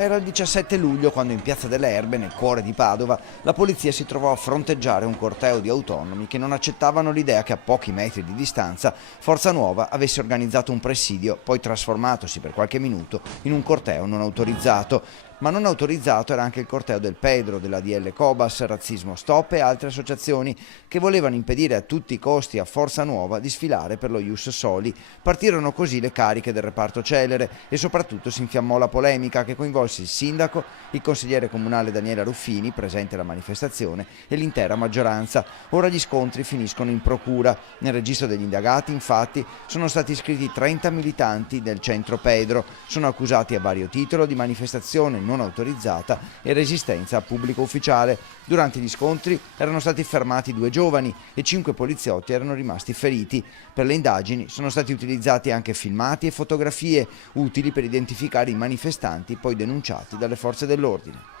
Era il 17 luglio quando in Piazza delle Erbe, nel cuore di Padova, la polizia si trovò a fronteggiare un corteo di autonomi che non accettavano l'idea che a pochi metri di distanza Forza Nuova avesse organizzato un presidio, poi trasformatosi per qualche minuto in un corteo non autorizzato. Ma non autorizzato era anche il corteo del Pedro, della DL Cobas, Razzismo Stop e altre associazioni che volevano impedire a tutti i costi a Forza Nuova di sfilare per lo Ius Soli. Partirono così le cariche del reparto Celere e soprattutto si infiammò la polemica che coinvolse il sindaco, il consigliere comunale Daniela Ruffini, presente alla manifestazione, e l'intera maggioranza. Ora gli scontri finiscono in procura. Nel registro degli indagati, infatti, sono stati iscritti 30 militanti del centro Pedro. Sono accusati a vario titolo di manifestazione non autorizzata e resistenza a pubblico ufficiale. Durante gli scontri erano stati fermati 2 giovani e 5 poliziotti erano rimasti feriti. Per le indagini sono stati utilizzati anche filmati e fotografie utili per identificare i manifestanti poi denunciati dalle forze dell'ordine.